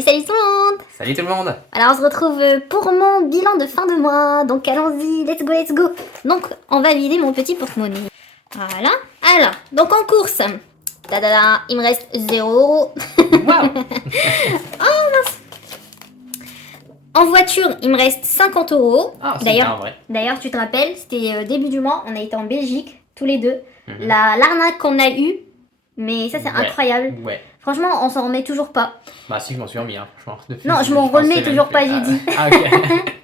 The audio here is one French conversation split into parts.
Salut tout le monde. Salut tout le monde. Alors on se retrouve pour mon bilan de fin de mois. Donc allons-y, let's go. Donc on va vider mon petit porte-monnaie. Voilà. Alors, donc en course. Tadada, il me reste 0 €. Waouh. Oh mince. En voiture, il me reste 50 €. Ah, c'est bien en vrai. D'ailleurs, tu te rappelles, c'était début du mois, on a été en Belgique, tous les deux. Mhm. L'arnaque qu'on a eue, mais ça c'est incroyable. Ouais. Franchement, on s'en remet toujours pas. Bah si, je m'en suis remis, hein, franchement. Depuis, Non, je m'en remets toujours pas, j'ai dit. Ah ok.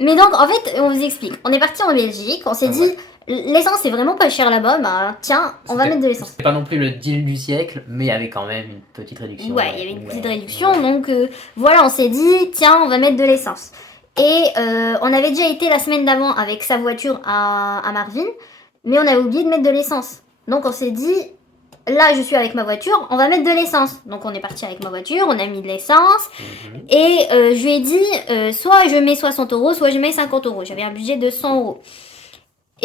Mais donc, en fait, on vous explique. On est parti en Belgique, on s'est dit, l'essence c'est vraiment pas cher là-bas, bah tiens, on va mettre de l'essence. C'était pas non plus le deal du siècle, mais il y avait quand même une petite réduction. Ouais, il y avait une petite réduction, donc voilà, on s'est dit, tiens, on va mettre de l'essence. Et on avait déjà été la semaine d'avant avec sa voiture à Marvin, mais on avait oublié de mettre de l'essence. Donc on s'est dit, là je suis avec ma voiture, on va mettre de l'essence. Donc on est parti avec ma voiture, on a mis de l'essence, et je lui ai dit, soit je mets 60 €, soit je mets 50 €. J'avais un budget de 100 €.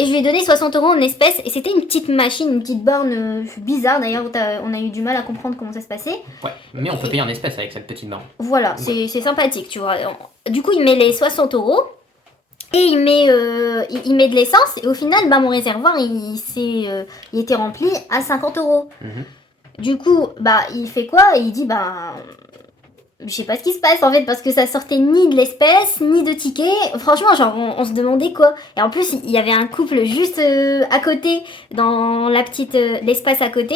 Et je lui ai donné 60 € en espèces, et c'était une petite machine, une petite borne bizarre d'ailleurs, on a eu du mal à comprendre comment ça se passait. Ouais, mais on peut payer en espèces avec cette petite borne. Voilà, c'est sympathique, tu vois. Du coup, il met les 60 €, et il met de l'essence, et au final, bah, mon réservoir, il était rempli à 50 €. Du coup, bah, il fait quoi? Il dit, bah... Je sais pas ce qui se passe en fait, parce que ça sortait ni de l'espèce, ni de tickets. Franchement, genre, on se demandait quoi. Et en plus, il y avait un couple juste à côté, dans l'espace à côté.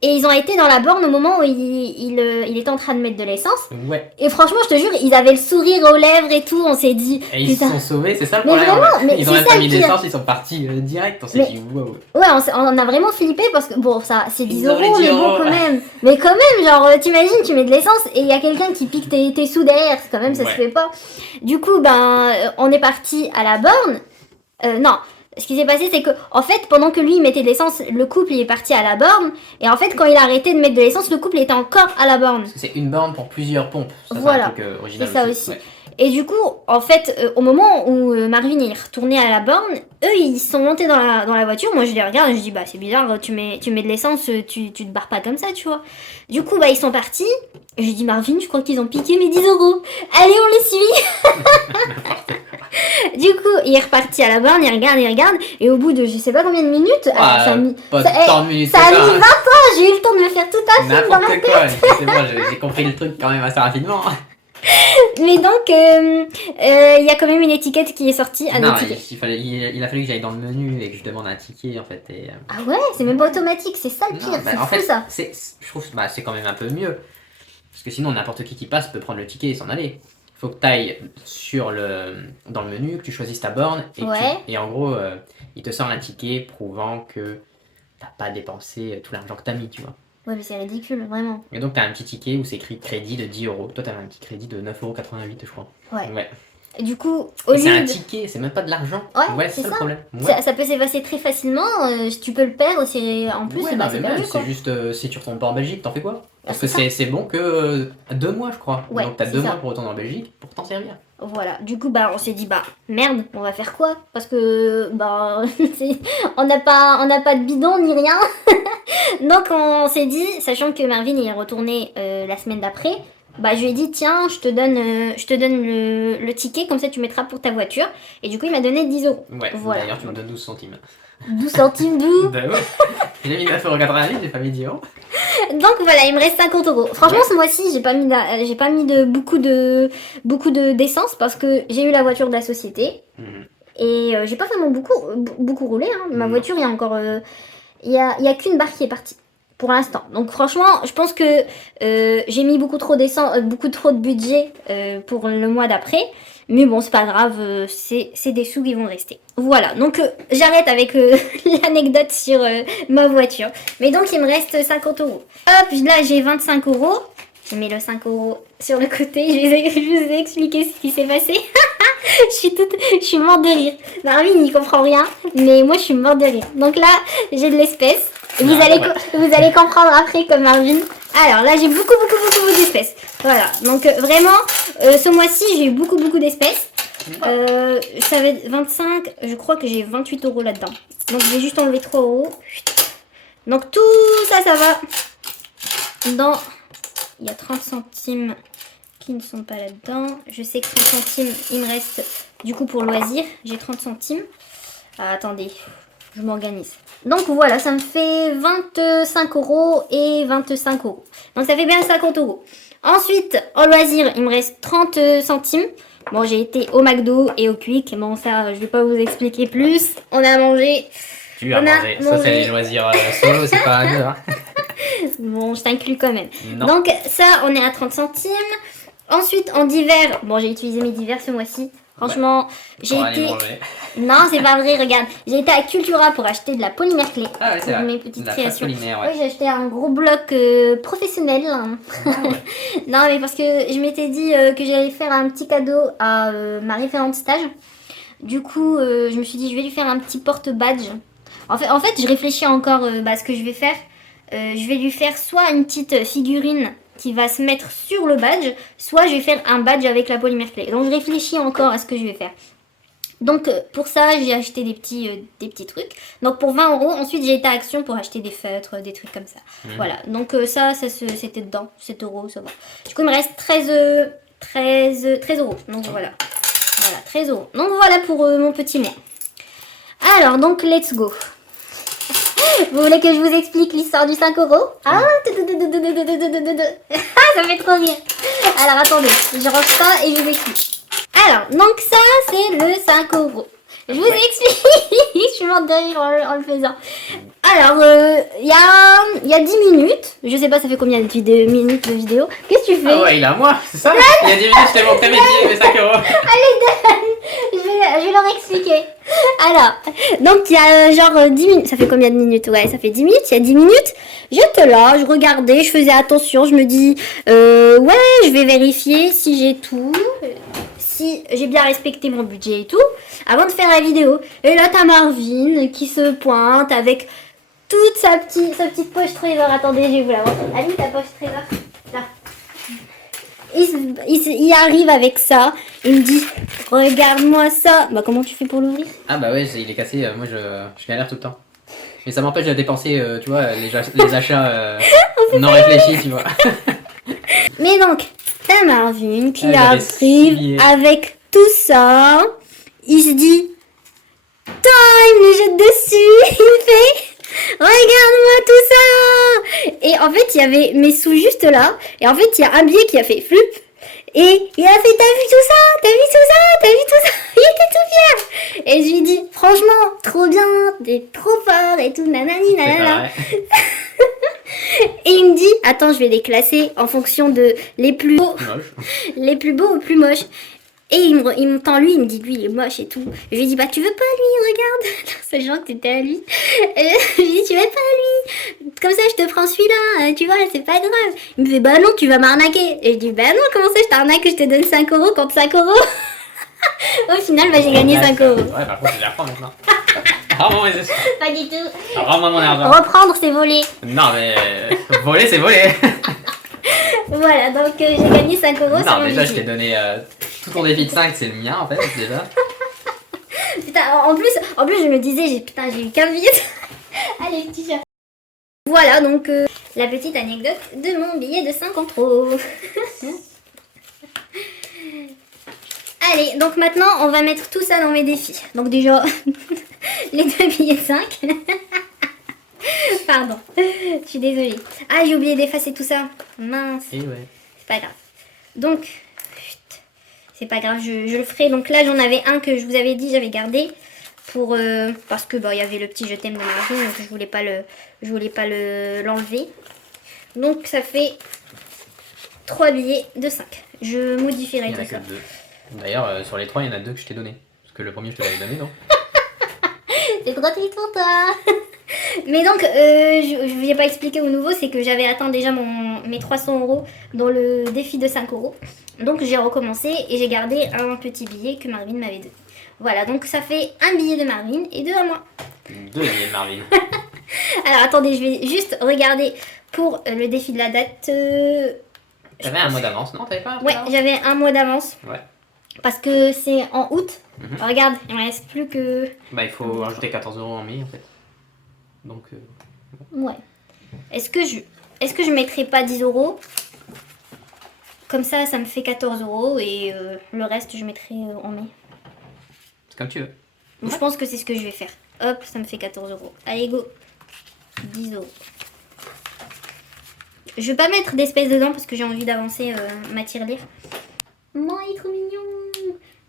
Et ils ont été dans la borne au moment où il était en train de mettre de l'essence. Ouais. Et franchement, je te jure, ils avaient le sourire aux lèvres et tout. On s'est dit. Et ils se sont sauvés, c'est ça le mais problème. vraiment, mais ils ont c'est même ça pas le mis pire. d'essence, ils sont partis direct. On s'est dit wow. Ouais, on a vraiment flippé parce que bon, ça c'est 10 Ils auraient €, dit mais bon, €. quand même. Mais quand même, genre, t'imagines, tu mets de l'essence et il y a quelqu'un qui pique tes sous derrière. Quand même, ça se fait pas. Du coup, ben, on est parti à la borne. Non. Ce qui s'est passé, c'est que, en fait, pendant que lui il mettait de l'essence, le couple il est parti à la borne. Et en fait, quand il a arrêté de mettre de l'essence, le couple était encore à la borne. Parce que c'est une borne pour plusieurs pompes. Ça, voilà. C'est un truc original. C'est ça aussi. Ouais. Et du coup, en fait, au moment où Marvin est retourné à la borne, eux ils sont montés dans la voiture. Moi je les regarde et je dis, bah c'est bizarre, tu mets de l'essence, tu te barres pas comme ça, tu vois. Du coup, bah ils sont partis. Et j'ai dit, Marvin, je crois qu'ils ont piqué mes 10 €. Allez, on les suit. Du coup, il est reparti à la borne, il regarde, et au bout de je sais pas combien de minutes, ça a mis 20 ans, j'ai eu le temps de me faire tout un film dans ma tête. C'est bon, j'ai compris le truc quand même assez rapidement. Mais donc, il y a quand même une étiquette qui est sortie à nos tickets. Il a fallu que j'aille dans le menu et que je demande un ticket en fait. Ah ouais, c'est même pas automatique, c'est ça le pire, c'est en fou fait, ça. Je trouve que c'est quand même un peu mieux. Parce que sinon, n'importe qui passe peut prendre le ticket et s'en aller. Faut que tu ailles dans le menu, que tu choisisses ta borne et en gros, il te sort un ticket prouvant que t'as pas dépensé tout l'argent que t'as mis, tu vois. Ouais, mais c'est ridicule, vraiment. Et donc, t'as un petit ticket où c'est écrit crédit de 10 €. Toi, t'avais un petit crédit de 9,88 €, je crois. Ouais. Et du coup, au lieu c'est un ticket, c'est même pas de l'argent. Ouais, c'est ça le problème. Ça peut s'effacer très facilement, tu peux le perdre, en plus, c'est perdu, quoi. C'est juste, si tu retournes pas en Belgique, t'en fais quoi? Parce que c'est bon que 2 mois, je crois. Ouais, donc t'as 2 mois pour retourner en Belgique pour t'en servir. Voilà, du coup, bah, on s'est dit, bah, merde, on va faire quoi? Parce que, bah, on n'a pas de bidon ni rien. Donc, on s'est dit, sachant que Marvin il est retourné la semaine d'après, bah, je lui ai dit, tiens, je te donne le ticket, comme ça tu mettras pour ta voiture. Et du coup, il m'a donné 10 €. Ouais, voilà. D'ailleurs, tu me donnes 12 centimes. 12 centimes d'où? Bah ouais. J'ai mis 9,88 €, j'ai pas mis 10 €. Donc voilà, il me reste 50 €. Franchement, ce mois-ci, j'ai pas mis beaucoup d'essence parce que j'ai eu la voiture de la société. Et j'ai pas vraiment beaucoup roulé. Hein. Ma voiture, il y a encore. Il y a qu'une barre qui est partie. Pour l'instant. Donc franchement, je pense que j'ai mis beaucoup trop de budget pour le mois d'après. Mais bon, c'est pas grave, c'est des sous qui vont rester. Voilà, donc j'arrête avec l'anecdote sur ma voiture. Mais donc il me reste 50 €. Hop, là j'ai 25 €. J'ai mis le 5 € sur le côté. Je vous ai expliqué ce qui s'est passé. je suis morte de rire. Marvin, il comprend rien, mais moi je suis morte de rire. Donc là, j'ai de l'espèce. Vous allez comprendre après comme Marvin. Alors là, j'ai beaucoup d'espèces. Voilà, donc vraiment, ce mois-ci, j'ai eu beaucoup d'espèces. Ça va être 25, je crois que j'ai 28 € là-dedans. Donc je vais juste enlever 3 €. Donc tout ça, ça va dans il y a 30 centimes qui ne sont pas là-dedans. Je sais que 30 centimes, il me reste du coup pour loisir. J'ai 30 centimes. Ah, attendez, je m'organise. Donc voilà, ça me fait 25 € et 25 €. Donc ça fait bien 50 €. Ensuite, en loisir, il me reste 30 centimes. Bon, j'ai été au McDo et au Quick. Bon, ça, je vais pas vous expliquer plus. On a mangé. Tu as mangé. Ça, c'est les loisirs solo, c'est pas mieux. Hein. Bon, je t'inclus quand même. Non. Donc ça, on est à 30 centimes. Ensuite, en divers, bon, j'ai utilisé mes divers ce mois-ci. Franchement, j'ai été... Non, c'est pas vrai, regarde. J'ai été à Cultura pour acheter de la polymère clé. Ah ouais, c'est pour vrai. mes petites créations. Ouais. Oui, j'ai acheté un gros bloc professionnel. Ah ouais. Non, mais parce que je m'étais dit que j'allais faire un petit cadeau à ma référente stage. Du coup, je me suis dit, je vais lui faire un petit porte-badge. En fait, je réfléchis encore à ce que je vais faire. Je vais lui faire soit une petite figurine qui va se mettre sur le badge, soit je vais faire un badge avec la polymère clé. Donc je réfléchis encore à ce que je vais faire. Donc pour ça, j'ai acheté des petits trucs. Donc pour 20 €, ensuite j'ai été à Action pour acheter des feutres, des trucs comme ça. Voilà, donc ça c'était dedans, 7 €, ça va. Du coup il me reste 13 €. Donc voilà, 13 €. Donc voilà pour mon petit mois. Alors donc let's go. Vous voulez que je vous explique l'histoire du 5 €? Ah, ça fait trop rire. Alors attendez, je range ça et je vous explique. Alors, donc ça c'est le 5 €. Je vous explique, je suis morte de rire en le faisant. Alors, il y a 10 minutes, je sais pas ça fait combien de minutes de vidéo. Qu'est-ce que tu fais? Ah ouais, il a moi, c'est ça? Il y a 10 minutes, je t'ai montré mes 5 €. Allez, je vais leur expliquer. Alors, donc il y a genre 10 minutes. Ça fait combien de minutes? Ouais, ça fait 10 minutes. Il y a 10 minutes, j'étais là, je regardais, je faisais attention. Je me dis, ouais, je vais vérifier si j'ai tout. Si j'ai bien respecté mon budget et tout, avant de faire la vidéo. Et là, t'as Marvin qui se pointe avec toute sa petite poche trésor. Attendez, je vais vous la montrer. Allez, ta poche trésor. Là. Il arrive avec ça. Il me dit, regarde-moi ça. Bah, comment tu fais pour l'ouvrir? Ah bah ouais, il est cassé. Moi, je galère tout le temps. Mais ça m'empêche de dépenser, tu vois, les achats non réfléchis, tu vois. Mais donc, t'as Marvin qui arrive avec tout ça. Il se dit, il me jette dessus. Il me fait, regarde-moi tout ça. Et en fait, il y avait mes sous juste là. Et en fait, il y a un billet qui a fait flup. Et il a fait, t'as vu tout ça? T'as vu tout ça? T'as vu tout ça? Il était tout fier. Et je lui dis, franchement, trop bien. T'es trop fort et tout. Nanani, nanana. Et il me dit, attends, je vais les classer en fonction de les plus beaux, les plus beaux ou plus moches. Et il me tend lui, il me dit, lui, il est moche et tout. Je lui dis, bah, tu veux pas lui, regarde. C'est genre que t'étais à lui. Et je lui dis, tu veux pas lui. Comme ça, je te prends celui-là, tu vois, c'est pas grave. Il me fait, bah non, tu vas m'arnaquer. Et je dis, bah non, comment ça, je t'arnaque, je te donne 5 € contre 5 €. Au final, bah, j'ai gagné 5 €. Ouais, par contre, je les reprends maintenant. Rends-moi mes esprits. Pas du tout. Rends-moi mon argent. Reprendre, c'est voler. Non, mais voler, c'est voler. Voilà, donc j'ai gagné 5 €. Non, déjà, je t'ai donné tout ton défi de 5, c'est le mien en fait, déjà. Putain, en plus, je me disais, j'ai eu qu'un billet. Allez, petit chat. Voilà, donc la petite anecdote de mon billet de 50 €. Allez, donc maintenant, on va mettre tout ça dans mes défis. Donc déjà, les 2 billets de 5. Pardon, je suis désolée. Ah, j'ai oublié d'effacer tout ça. Mince. Et ouais. C'est pas grave. Donc, c'est pas grave, je le ferai. Donc là, j'en avais un que je vous avais dit, j'avais gardé. Pour, parce que il y avait le petit je t'aime de Marvin, donc je voulais pas l'enlever. Donc ça fait 3 billets de 5. Je modifierai tout ça. D'ailleurs, sur les 3, il y en a 2 que je t'ai donné. Parce que le premier, je te l'avais donné, non? C'est gratuit pour toi. Mais donc, je ne vous ai pas expliqué au nouveau, c'est que j'avais atteint déjà mes 300 € dans le défi de 5 €. Donc j'ai recommencé et j'ai gardé un petit billet que Marvin m'avait donné. Voilà, donc ça fait un billet de Marvin et 2 à moi. 2 billets de Marvin. Alors attendez, je vais juste regarder pour le défi de la date. T'avais un mois d'avance, non? T'avais pas un mois d'avance? Ouais, j'avais un mois d'avance. Ouais. Parce que c'est en août. Regarde, il me reste plus que... Bah il faut rajouter 14 € en mai en fait. Donc... Ouais. Est-ce que je mettrais pas 10 €? Comme ça me fait 14 € et le reste, je mettrai en mai. C'est comme tu veux. Donc, je pense que c'est ce que je vais faire. Hop, ça me fait 14 €. Allez, go. 10 €. Je vais pas mettre d'espèces dedans parce que j'ai envie d'avancer ma tirelire. Oh, il est trop mignon.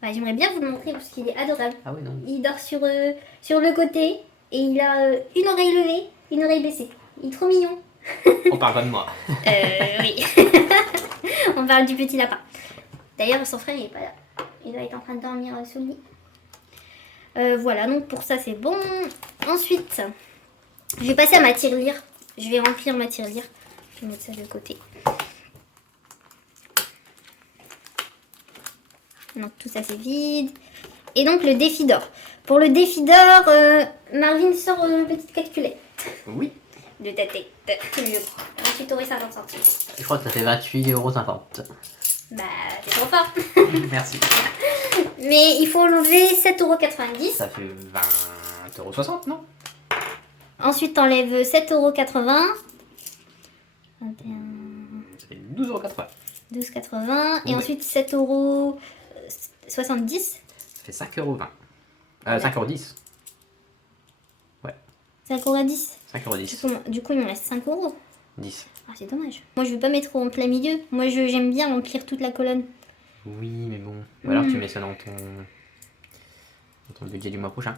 Bah, j'aimerais bien vous le montrer parce qu'il est adorable. Ah oui, non. Il dort sur le côté et il a une oreille levée, une oreille baissée. Il est trop mignon. On parle pas de moi. Oui. On parle du petit lapin. D'ailleurs, son frère, il est pas là. Il doit être en train de dormir sous le lit. Voilà, donc pour ça, c'est bon. Ensuite, je vais passer à ma tirelire. Je vais remplir ma tirelire. Je vais mettre ça de côté. Donc tout ça, c'est vide. Et donc, le défi d'or. Pour le défi d'or, Marvin sort une petite calculette. Oui. De ta tête. Je prends 28,50 €. Je crois que ça fait 28,50 €. Bah, c'est trop fort. Merci. Mais il faut enlever 7,90 €. Ça fait 20,60 €, non? Ensuite, t'enlèves 7,80 €. 21... Ça fait 12,80 €. 12,80 €. Et Ouais. ensuite, 7,70 €. Ça fait 5,20 €. 5,10 €. Ouais. 5,10 5,10 €. Du coup, il me reste 5 €. 10. Ah, c'est dommage. Moi, je vais pas mettre en plein milieu. Moi, j'aime bien remplir toute la colonne. Oui, mais bon. Ou alors tu mets ça dans ton budget du mois prochain.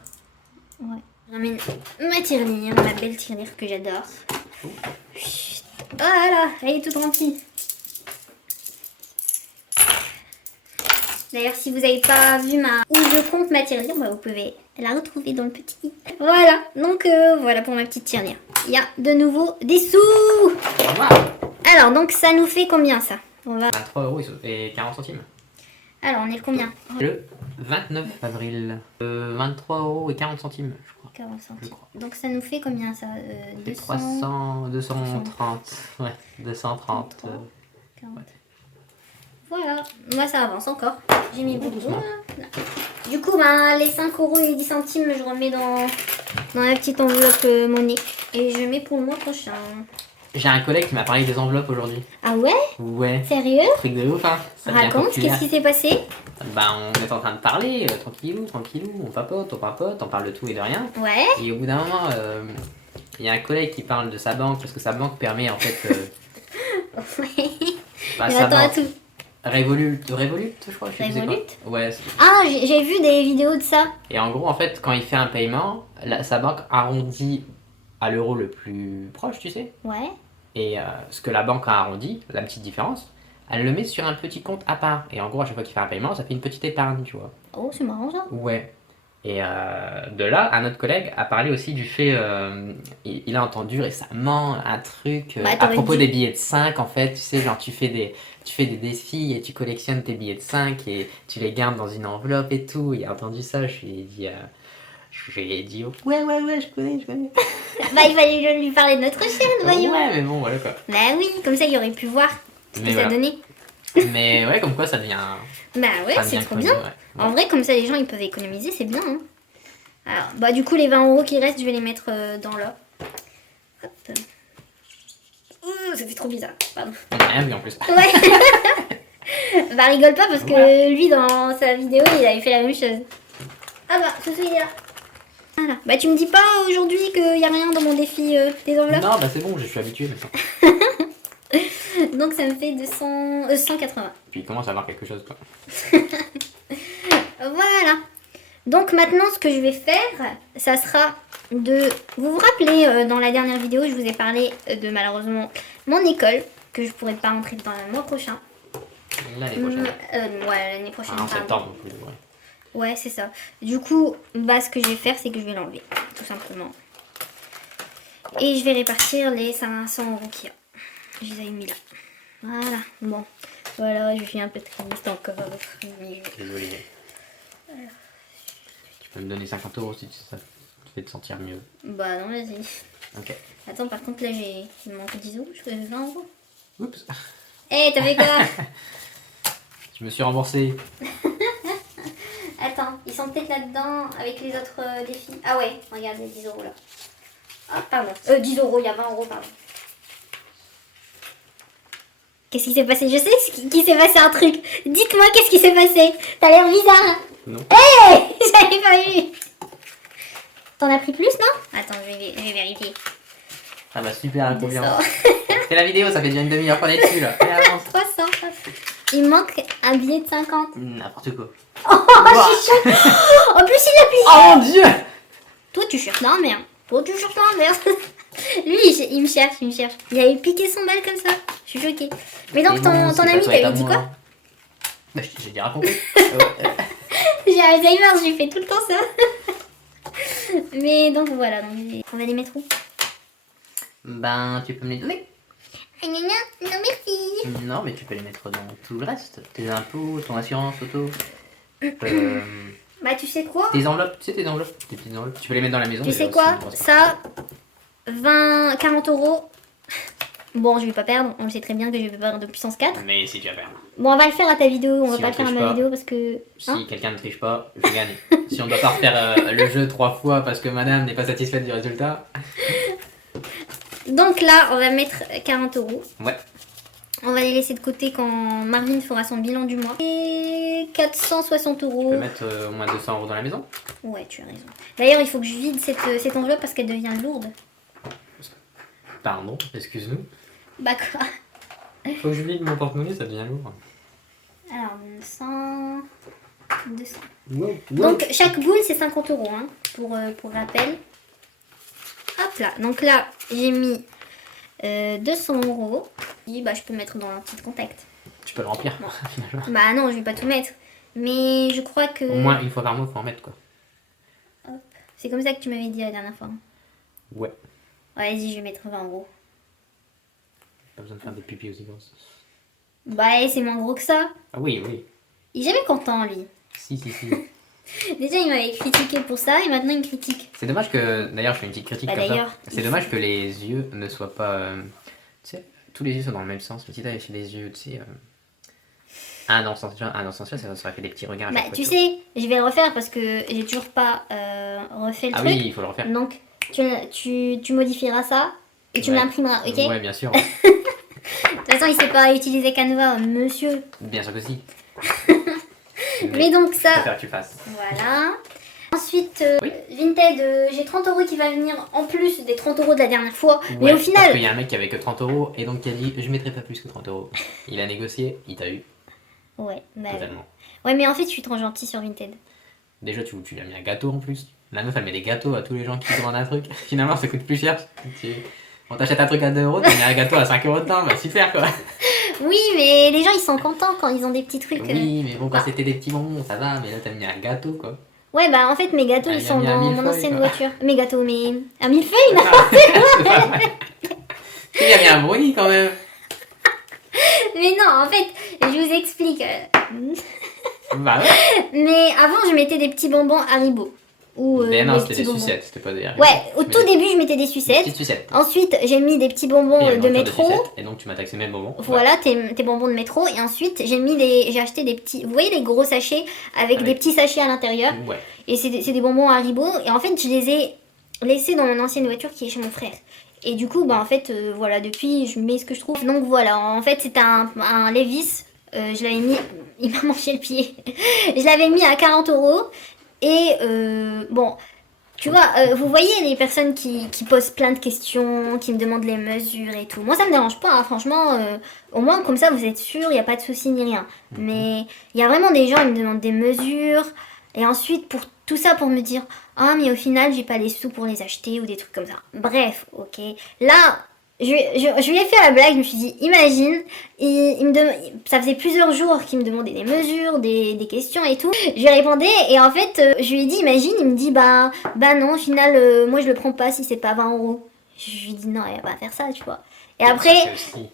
Ouais. Je ramène ma tirelire, ma belle tirelire que j'adore. Chut. Voilà, elle est toute remplie. D'ailleurs, si vous n'avez pas vu où je compte ma tirelire, bah, vous pouvez la retrouver dans le petit. Voilà, donc voilà pour ma petite tirelire. Il y a de nouveau des sous. Alors, donc ça nous fait combien ça? On va... 23,40 €. Alors, on est combien? Le 29 avril. 23,40 €, je crois. 40 Je centimes. crois. Donc ça nous fait combien ça? 230. Ouais, 230. 40. Ouais. Voilà, moi ça avance encore. J'ai mis beaucoup. Du coup, ben, les 5,10 €, je remets dans la petite enveloppe monnaie. Et je mets pour le mois prochain. J'ai un collègue qui m'a parlé des enveloppes aujourd'hui. Ah ouais? Ouais. Sérieux? Truc de ouf, hein. Ça devient Raconte, populaire. qu'est-ce qui s'est passé? Bah, on est en train de parler, tranquillou, on papote, on parle de tout et de rien. Ouais. Et au bout d'un moment, il y a un collègue qui parle de sa banque, parce que sa banque permet en fait. Ouais. Bah, Il sa attend à banque. tout. Revolut, je crois, je sais plus c'est quoi. Revolut? Ouais. Ah, j'ai vu des vidéos de ça. Et en gros, en fait, quand il fait un paiement, sa banque arrondit à l'euro le plus proche, tu sais. Ouais. Et ce que la banque a arrondi, la petite différence, elle le met sur un petit compte à part. Et en gros, à chaque fois qu'il fait un paiement, ça fait une petite épargne, tu vois. Oh, c'est marrant ça. Ouais. Et de là, un autre collègue a parlé aussi du fait, il a entendu récemment un truc Bah, à t'aurais propos dit. des billets de 5, en fait, tu sais, genre tu fais des défis et tu collectionnes tes billets de 5 et tu les gardes dans une enveloppe et tout. Il a entendu ça, je lui ai dit, ouais, je connais. Bah, il fallait lui parler de notre chaîne, voyons. Ouais, mais bon, voilà quoi. Bah oui, comme ça il aurait pu voir ce que Mais ça voilà. donnait. Mais ouais, comme quoi ça devient. Bah ouais, ça c'est devient trop connu, bien. ouais. En vrai, comme ça les gens ils peuvent économiser, c'est bien. Hein. Alors, bah du coup les 20 € qui restent, je vais les mettre dans là. Hop. Ouh, ça fait trop bizarre. Pardon. On n'a rien vu en plus. Ouais. Bah rigole pas parce que Ouais. lui dans sa vidéo il avait fait la même chose. Ah bah, ce il est là. Voilà. Bah tu me dis pas aujourd'hui qu'il y a rien dans mon défi des enveloppes. Non, bah c'est bon, je suis habitué maintenant. Donc ça me fait 180. Puis il commence à avoir quelque chose quoi. Voilà. Donc maintenant, ce que je vais faire, ça sera de... Vous vous rappelez, dans la dernière vidéo, je vous ai parlé de malheureusement mon école, que je pourrais pas rentrer dans le mois prochain. L'année prochaine. Ouais, l'année prochaine. En pardon. septembre plus, ouais. Ouais, c'est ça. Du coup, bah, ce que je vais faire, c'est que je vais l'enlever, tout simplement. Et je vais répartir les 500 € qu'il y a. Je les ai mis là. Voilà. Bon. Voilà, je suis un peu triste encore. Mais Désolé. Tu peux me donner 50 € si ça te fait te sentir mieux. bah non, vas-y. Ok. Attends, par contre, là, il me manque 10 €, je fais 20 €. Oups. Eh, t'as fait quoi? Je me suis remboursé. Attends, ils sont peut-être là-dedans avec les autres défis. Ah ouais, regardez, 10 € là. Ah, pardon. 10 €, il y a 20 €, pardon. Qu'est-ce qui s'est passé? Je sais qu'il s'est passé un truc. Dites-moi qu'est-ce qui s'est passé. T'as l'air bizarre. Non. Hé, j'avais pas vu. T'en as pris plus, non? Attends, je vais vérifier. Ah bah super, à combien? 200. C'est la vidéo, ça fait déjà une demi-heure qu'on est dessus là. Allez, avance. 300. Il manque un billet de 50. N'importe quoi. Oh, je suis sûre. En plus, il a plié. Oh mon dieu! Toi, tu cherches dans la merde. Toi, tu cherches dans la merde. Lui, il me cherche. Il avait piqué son bal comme ça. Je suis choquée. Mais donc, ton ami, t'avais dit quoi? Bah, j'ai déjà raconté. J'ai Alzheimer, je lui fais tout le temps ça. Mais donc, voilà. Donc, on va les mettre où? Ben, tu peux me les donner? Ah, non, merci. Non, mais tu peux les mettre dans tout le reste. Tes impôts, ton assurance auto. Bah, tu sais quoi? Tes enveloppes, tu sais tes enveloppes, tes petites enveloppes. Tu peux les mettre dans la maison. Tu sais quoi? Ça, 40 euros. Bon, je vais pas perdre. On le sait très bien que je vais perdre de puissance 4. Mais si tu vas perdre. Bon, on va le faire à ta vidéo. On va Si pas on le faire à triche ma pas. vidéo parce que. Si quelqu'un ne triche pas, je gagne. Si on doit pas refaire le jeu 3 fois parce que madame n'est pas satisfaite du résultat. Donc là, on va mettre 40 euros. Ouais. On va les laisser de côté quand Marvin fera son bilan du mois. Et 460 Tu euros. peux mettre au moins 200 euros dans la maison. Ouais, tu as raison. D'ailleurs, il faut que je vide cette enveloppe parce qu'elle devient lourde. Pardon, excuse-nous. Bah quoi? Faut que je vide mon porte-monnaie, ça devient lourd. Alors, 100... 200. Wow. Donc, chaque boule, c'est 50 euros, hein, pour rappel. Hop là. Donc là, j'ai mis 200 euros. Et bah, je peux mettre dans un petit contact. Tu peux le remplir, finalement. Bah non, je vais pas tout mettre. Mais je crois que... Au moins une fois par mois, faut en mettre quoi. Hop. C'est comme ça que tu m'avais dit la dernière fois. Ouais. Ouais, vas-y, je vais mettre 20 euros. Pas besoin de faire des pupilles aussi grosses. Bah, c'est moins gros que ça. Ah oui, oui. Il est jamais content, lui. Si. Déjà, il m'avait critiqué pour ça et maintenant, il me critique. C'est dommage que. D'ailleurs, je fais une petite critique Bah, comme ça. d'ailleurs, C'est dommage que les yeux ne soient pas. Tu sais, tous les yeux sont dans le même sens. Mais si t'avais fait les yeux, tu sais. Ah non, sans ça aurait fait des petits regards. À Bah, chaque tu fois, sais, je vais le refaire parce que j'ai toujours pas refait le Ah truc. oui, il faut le refaire. Donc, tu modifieras ça et tu me Ouais. l'imprimeras, ok? Ouais, bien sûr. De toute façon, il sait pas utiliser Canva, monsieur. Bien sûr que si. Mais donc, Je ça, préfère que tu fasses. voilà. Ensuite, Oui. Vinted, j'ai 30 euros qui va venir en plus des 30 euros de la dernière fois. Mais Ouais, au Parce final, qu'il y a un mec qui avait que 30 euros et donc qui a dit je mettrai pas plus que 30 euros. Il a négocié, il t'a eu ouais, bah, ouais. totalement. Ouais, mais en fait, je suis trop gentille sur Vinted. Déjà, tu lui as mis un gâteau en plus. La meuf, elle met des gâteaux à tous les gens qui demandent un truc. Finalement, ça coûte plus cher. On t'achète un truc à 2 euros, tu mets un gâteau à 5 euros dedans. Bah, super quoi. Oui, mais les gens, ils sont contents quand ils ont des petits trucs. Oui, mais bon, quand c'était des petits bonbons, ça va. Mais là, t'as mis un gâteau quoi. Ouais, bah en fait, mes gâteaux, Ah, ils il a sont mis un dans mon millefeuille, ancienne quoi. voiture. Mes gâteaux, mais... Un millefeuille, non? C'est pas vrai. Il a mis un brownie quand même. Mais non, en fait, je vous explique. Bah ouais. Mais avant, je mettais des petits bonbons Haribo. Ou Mais non, des c'était petits des bonbons. sucettes, c'était pas des Ouais, au tout début, je mettais des sucettes. Petites sucettes. Ensuite, j'ai mis des petits bonbons Et il y a une de voiture métro. sucettes, et donc tu m'as taxé mes bonbons. Voilà, tes bonbons de métro. Et ensuite, j'ai acheté des petits... Vous voyez les gros sachets avec des petits sachets à l'intérieur. Ouais. Et c'est des bonbons Haribo. Et en fait, je les ai laissés dans mon ancienne voiture qui est chez mon frère. Et du coup, bah en fait, voilà, depuis, je mets ce que je trouve. Donc voilà, en fait, c'est un Levi's. Je l'avais mis... Il m'a mangé le pied. Je l'avais mis à 40 euros. Et bon... Tu vois, vous voyez les personnes qui posent plein de questions, qui me demandent les mesures et tout. Moi, ça me dérange pas, hein, franchement. Au moins, comme ça, vous êtes sûr, il n'y a pas de souci ni rien. Mais il y a vraiment des gens qui me demandent des mesures. Et ensuite, pour tout ça, pour me dire, ah, mais au final, j'ai pas les sous pour les acheter ou des trucs comme ça. Bref, ok. Là, je lui ai fait la blague, je me suis dit, imagine, ça faisait plusieurs jours qu'il me demandait des mesures, des questions et tout. Je lui répondais et en fait, je lui ai dit, imagine, il me dit, bah non, au final, moi je le prends pas si c'est pas 20 euros. Je lui ai dit, non, il va pas faire ça, tu vois. Et après,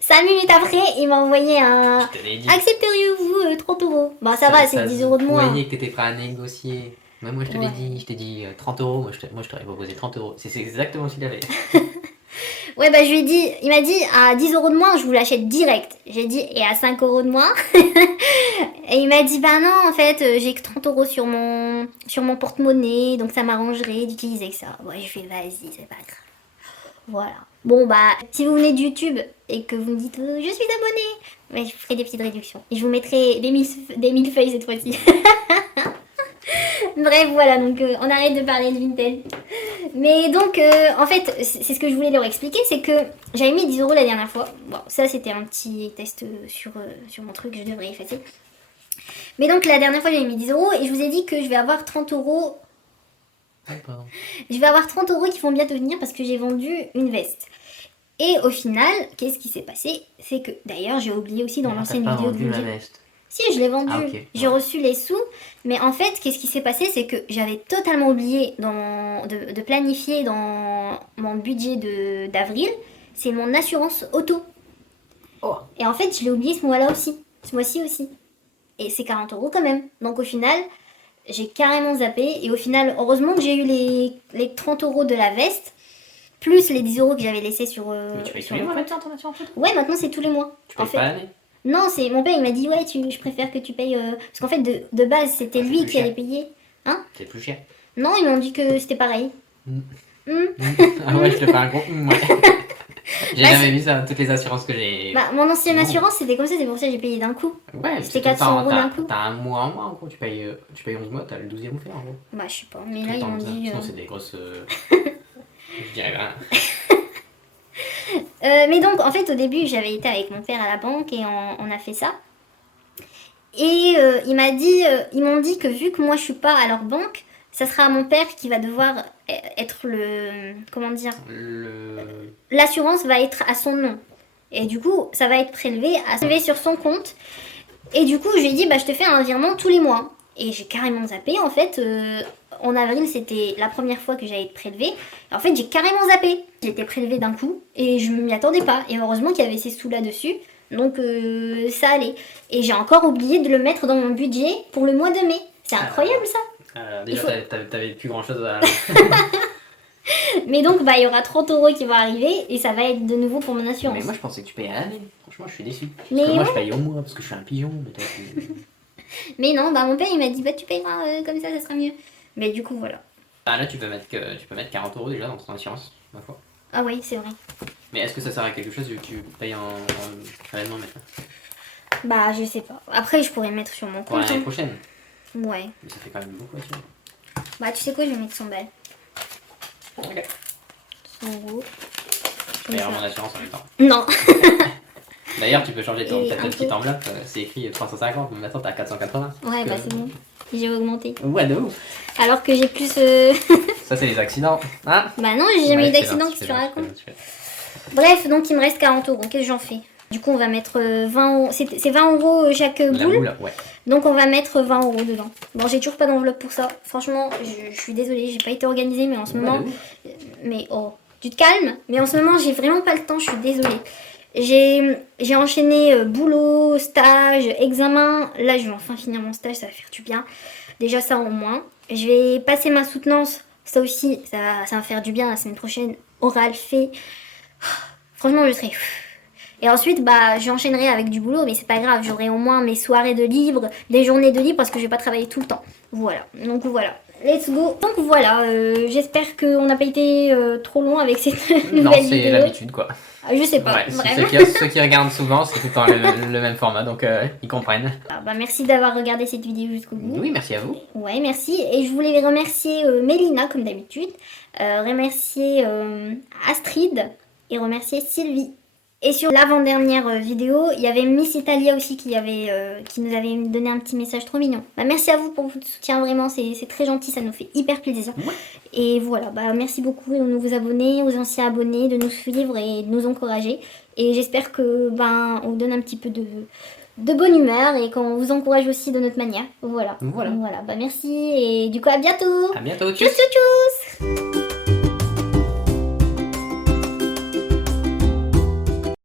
5 minutes après, il m'a envoyé un... Je te l'ai dit. Accepteriez-vous 30 euros? Bah ça va, c'est 10 euros de moins. Vous voyez que t'étais prêt à négocier. Mais moi je te l'ai dit, je t'ai dit 30 euros, moi je t'aurais proposé 30 euros. C'est exactement ce qu'il avait. Ouais, bah je lui ai dit, il m'a dit à 10 euros de moins, je vous l'achète direct. J'ai dit, et à 5 euros de moins? Et il m'a dit, bah non, en fait, j'ai que 30 euros sur mon porte-monnaie, donc ça m'arrangerait d'utiliser que ça. Ouais, je fais, vas-y, c'est pas grave. Voilà. Bon bah, si vous venez de YouTube et que vous me dites je suis abonné, ouais, je vous ferai des petites réductions. Et je vous mettrai des millefeuilles cette fois-ci. Bref, voilà, donc on arrête de parler de Vinted. Mais donc, en fait, c'est ce que je voulais leur expliquer, c'est que j'avais mis 10 € la dernière fois. Bon, ça c'était un petit test sur mon truc, je devrais effacer. Mais donc la dernière fois j'avais mis 10 € et je vous ai dit que je vais avoir 30 €. Pardon. Je vais avoir 30 € qui vont bientôt venir parce que j'ai vendu une veste. Et au final, qu'est-ce qui s'est passé? C'est que, d'ailleurs, j'ai oublié aussi dans l'ancienne vidéo de vous dire. Si, je l'ai vendue. Ah, okay. J'ai reçu les sous. Mais en fait, qu'est-ce qui s'est passé? C'est que j'avais totalement oublié de planifier dans mon budget d'avril. C'est mon assurance auto. Oh. Et en fait, je l'ai oublié ce mois-là aussi. Ce mois-ci aussi. Et c'est 40 € quand même. Donc au final, j'ai carrément zappé. Et au final, heureusement que j'ai eu les 30 € de la veste. Plus les 10 € que j'avais laissés sur. Mais tu payes tous les mois maintenant ton assurance auto? Ouais, maintenant c'est tous les mois. Tu payes pas l'année? Non, c'est mon père, il m'a dit ouais, je préfère que tu payes. Parce qu'en fait, de base, c'était lui qui allait payer. Hein? C'est plus cher. Non, ils m'ont dit que c'était pareil. Ah ouais, je te fais un gros ouais. J'ai jamais vu ça, toutes les assurances que j'ai. Bah, mon ancienne assurance, c'était comme ça, c'est pour ça que j'ai payé d'un coup. Ouais, c'était 400 € d'un coup. T'as un mois en mois en gros, tu payes 11 mois, t'as le 12e offert en gros. Bah, je sais pas, mais là, ils m'ont dit. Sinon, c'est des grosses. Je dirais rien. Mais donc, en fait, au début, j'avais été avec mon père à la banque et on a fait ça. Et ils m'ont dit que vu que moi je suis pas à leur banque, ça sera mon père qui va devoir être comment dire, l'assurance va être à son nom. Et du coup, ça va être prélevé sur son compte. Et du coup, je lui ai dit, bah, je te fais un virement tous les mois. Et j'ai carrément zappé, en fait. En avril, c'était la première fois que j'allais être prélevée. En fait, j'ai carrément zappé. J'ai été prélevée d'un coup et je m'y attendais pas. Et heureusement qu'il y avait ces sous là-dessus. Donc, ça allait. Et j'ai encore oublié de le mettre dans mon budget pour le mois de mai. C'est incroyable, ça. Déjà, t'avais plus grand-chose à... Mais donc, bah, il y aura 30 € qui vont arriver et ça va être de nouveau pour mon assurance. Mais moi, je pensais que tu payais à l'année. Franchement, je suis déçu. Parce Mais que moi, je paye au mois parce que je suis un pigeon. Mais non, bah, mon père, il m'a dit, bah, tu payeras comme ça sera mieux. Mais du coup, voilà. Ah, là, tu peux mettre 40 € déjà dans ton assurance, ma foi. Ah oui, c'est vrai. Mais est-ce que ça sert à quelque chose vu que tu payes en réellement maintenant? Bah, je sais pas. Après, je pourrais mettre sur mon compte. Pour l'année prochaine. Ouais. Mais ça fait quand même beaucoup à suivre. Bah, tu sais quoi, je vais mettre 100 balles. Ok. 100 €. Je paye mon assurance en même temps. Non. D'ailleurs, tu peux changer ta petite enveloppe. C'est écrit 350, mais maintenant t'as 480. Ouais, bah, c'est bon. J'ai augmenté. Ouais, de ouf. Alors que j'ai plus. Ça, c'est les accidents. Hein? Bah, non, j'ai jamais eu d'accident, qu'est-ce que tu racontes? Bref, donc il me reste 40 €. Qu'est-ce que j'en fais? Du coup, on va mettre 20 €. C'est 20 € chaque boule. La boule, ouais. Donc, on va mettre 20 € dedans. Bon, j'ai toujours pas d'enveloppe pour ça. Franchement, je suis désolée, j'ai pas été organisée, mais en ce moment. Mais oh, tu te calmes. Mais en ce moment, j'ai vraiment pas le temps, je suis désolée. J'ai enchaîné boulot, stage, examen. Là, je vais enfin finir mon stage, ça va faire du bien. Déjà, ça au moins. Je vais passer ma soutenance. Ça aussi, ça va faire du bien la semaine prochaine. Oral fait. Franchement, je serai. Et ensuite, bah, j'enchaînerai avec du boulot, mais c'est pas grave. J'aurai au moins mes soirées de libre, des journées de libre parce que je vais pas travailler tout le temps. Voilà. Donc voilà. Let's go. Donc voilà. J'espère qu'on n'a pas été trop long avec cette nouvelle vidéo. Non, c'est l'habitude quoi. Je sais pas. Ouais, Bref. ceux qui regardent souvent, c'est tout le temps le même format, donc ils comprennent. Ah, bah, merci d'avoir regardé cette vidéo jusqu'au bout. Oui, merci à vous. Ouais, merci. Et je voulais remercier Mélina, comme d'habitude. Remercier Astrid et remercier Sylvie. Et sur l'avant-dernière vidéo, il y avait Miss Italia aussi qui nous avait donné un petit message trop mignon. Bah, merci à vous pour votre soutien, vraiment, c'est très gentil, ça nous fait hyper plaisir. Ouais. Et voilà, bah, merci beaucoup de nous abonner, aux anciens abonnés, de nous suivre et de nous encourager. Et j'espère que on vous donne un petit peu de bonne humeur et qu'on vous encourage aussi de notre manière. Voilà. Bah, merci et du coup à bientôt. À bientôt. Tchuss tchuss tchuss.